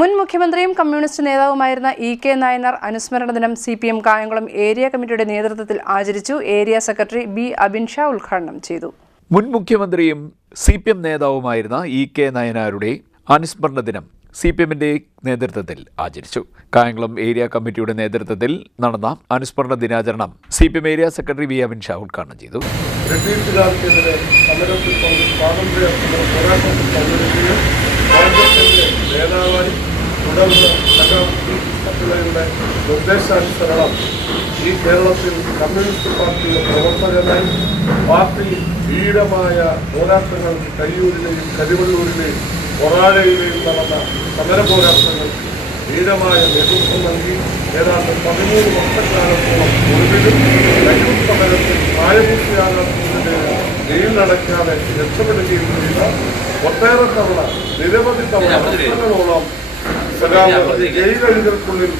മുൻ മുഖ്യമന്ത്രിയും കമ്മ്യൂണിസ്റ്റ് നേതാവുമായിരുന്ന ഇ.കെ. നായനാർ അനുസ്മരണ ദിനം CPM കായംകുളം ഏരിയ കമ്മിറ്റിയുടെ നേതൃത്വത്തിൽ ആചരിച്ചു. Area secretary B. Abin Shah ഉദ്ഘാടനം ചെയ്തു. മുൻ മുഖ്യമന്ത്രിയും CPM നേതാവുമായിരുന്ന ഇ.കെ. നായനാരുടെ അനുസ്മരണ ദിനം CPMന്റെ നേതൃത്വത്തിൽ ആചരിച്ചു. കായംകുളം ഏരിയ കമ്മിറ്റിയുടെ നേതൃത്വത്തിൽ നടന്ന അനുസ്മരണ ദിനാചരണം CPM area secretary B. Abin Shah ഉദ്ഘാടനം ചെയ്തു. തുടർന്ന് നിർദ്ദേശാനുസരണം ഈ കേരളത്തിൽ കമ്മ്യൂണിസ്റ്റ് പാർട്ടിയുടെ പ്രവർത്തകനായി പാർട്ടി ധീരമായ പോരാട്ടങ്ങൾക്ക് കയ്യൂരിലെയും കരിവള്ളൂരിലെയും ഒറാഴയിലെയും നടന്ന സമര പോരാട്ടങ്ങൾ ധീരമായ നേതൃത്വം നൽകി ഏതാണ്ട് 13 വർഷക്കാലത്തോളം ഒടുവിലും കയ്യൂർ സമരത്തിൽ പ്രായപൂർത്തിയാകാത്തതിന് ജയിലിലടയ്ക്കാതെ രക്ഷപ്പെടുകയും ചെയ്ത ഒട്ടേറെ തവണ നിരവധി തവണ വർഷങ്ങളോളം സഖാവ് ജയിലഴികൾക്കുള്ളിൽ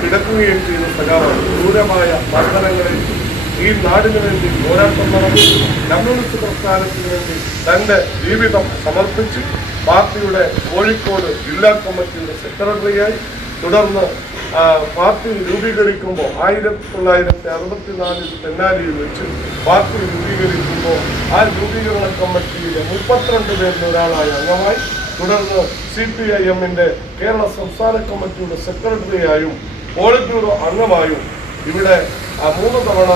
കിടക്കുകയും ചെയ്ത സഖാവ് ക്രൂരമായ മർദ്ദനങ്ങളിൽ ഈ നാടിനു വേണ്ടി പോരാട്ടം നടത്തി കമ്മ്യൂണിസ്റ്റ് പ്രസ്ഥാനത്തിന് വേണ്ടി തന്റെ ജീവിതം സമർപ്പിച്ച് പാർട്ടിയുടെ കോഴിക്കോട് ജില്ലാ കമ്മിറ്റിയുടെ സെക്രട്ടറിയായി തുടർന്ന് പാർട്ടി രൂപീകരിക്കുമ്പോൾ 1964 തെന്നാലിയിൽ വെച്ച് പാർട്ടി രൂപീകരിക്കുമ്പോൾ ആ രൂപീകരണ കമ്മിറ്റിയിലെ 32 പേരിൽ ഒരാളായ അംഗമായി തുടർന്ന് CPIMന്റെ കേരള സംസ്ഥാന കമ്മിറ്റിയുടെ സെക്രട്ടറിയായും പോളിറ്റ് ബ്യൂറോ അംഗമായും ഇവിടെ 3 തവണ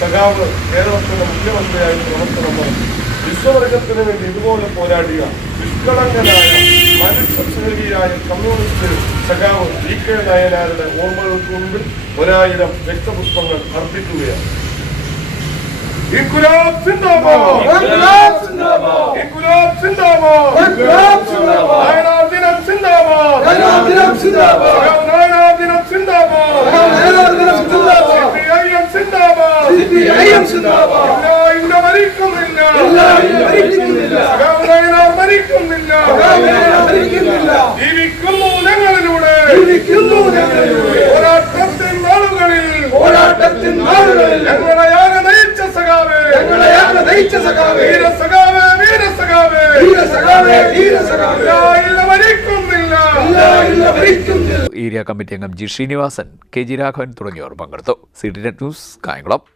സഖാവ് കേരളത്തിന്റെ മുഖ്യമന്ത്രിയായി പ്രവർത്തനം നടത്തി. വിശ്വവർഗത്തിന് വേണ്ടി ഇതുപോലെ പോരാടിയ നിഷ്കളങ്കനായ മനുഷ്യസ്നേഹിയായ കമ്മ്യൂണിസ്റ്റ് സഖാവ് ഇ.കെ. നായനാരുടെ ഓർമ്മകൾക്ക് മുമ്പിൽ 1000 രക്തപുഷ്പങ്ങൾ അർപ്പിക്കുകയാണ്. ഇൻകുലാബ് സിന്ദാബാദ്, ഇൻകുലാബ് സിന്ദാബാദ്, ഇൻകുലാബ് സിന്ദാബാദ്, ഇൻകുലാബ് സിന്ദാബാദ്, നായനാർ ദിനം സിന്ദാബാദ്, നായനാർ ദിനം സിന്ദാബാദ്, നായനാർ ദിനം സിന്ദാബാദ്, നായനാർ ദിനം സിന്ദാബാദ്, CPIM സിന്ദാബാദ്, CPIM സിന്ദാബാദ്. ഇല്ല മരിക്കുന്നില്ല, ഇല്ല മരിക്കുന്നില്ല, നായനാർ മരിക്കുന്നില്ല, നായനാർ മരിക്കുന്നില്ല. ജീവിക്കുന്നു ഞങ്ങളിലൂടെ, ജീവിക്കുന്നു ഞങ്ങളിലൂടെ. പോരാട്ടത്തിൻ നാളുകളിൽ, പോരാട്ടത്തിൻ നാളുകളിൽ ഞങ്ങളെയാണ് നയിച്ച സഖാവേ, ഞങ്ങളെയാണ് നയിച്ച സഖാവേ, വീര സഖാവേ, വീര സഖാവേ, വീര സഖാവേ, വീര സഖാവേ. ഇല്ല മരിക്കുന്നില്ല, ഇല്ല മരിക്കുന്നില്ല. ഏരിയ കമ്മിറ്റി അംഗം ജി. ശ്രീനിവാസൻ, KG രാഘവൻ തുടങ്ങിയവർ പങ്കെടുത്തു. CT news Kayamkulam.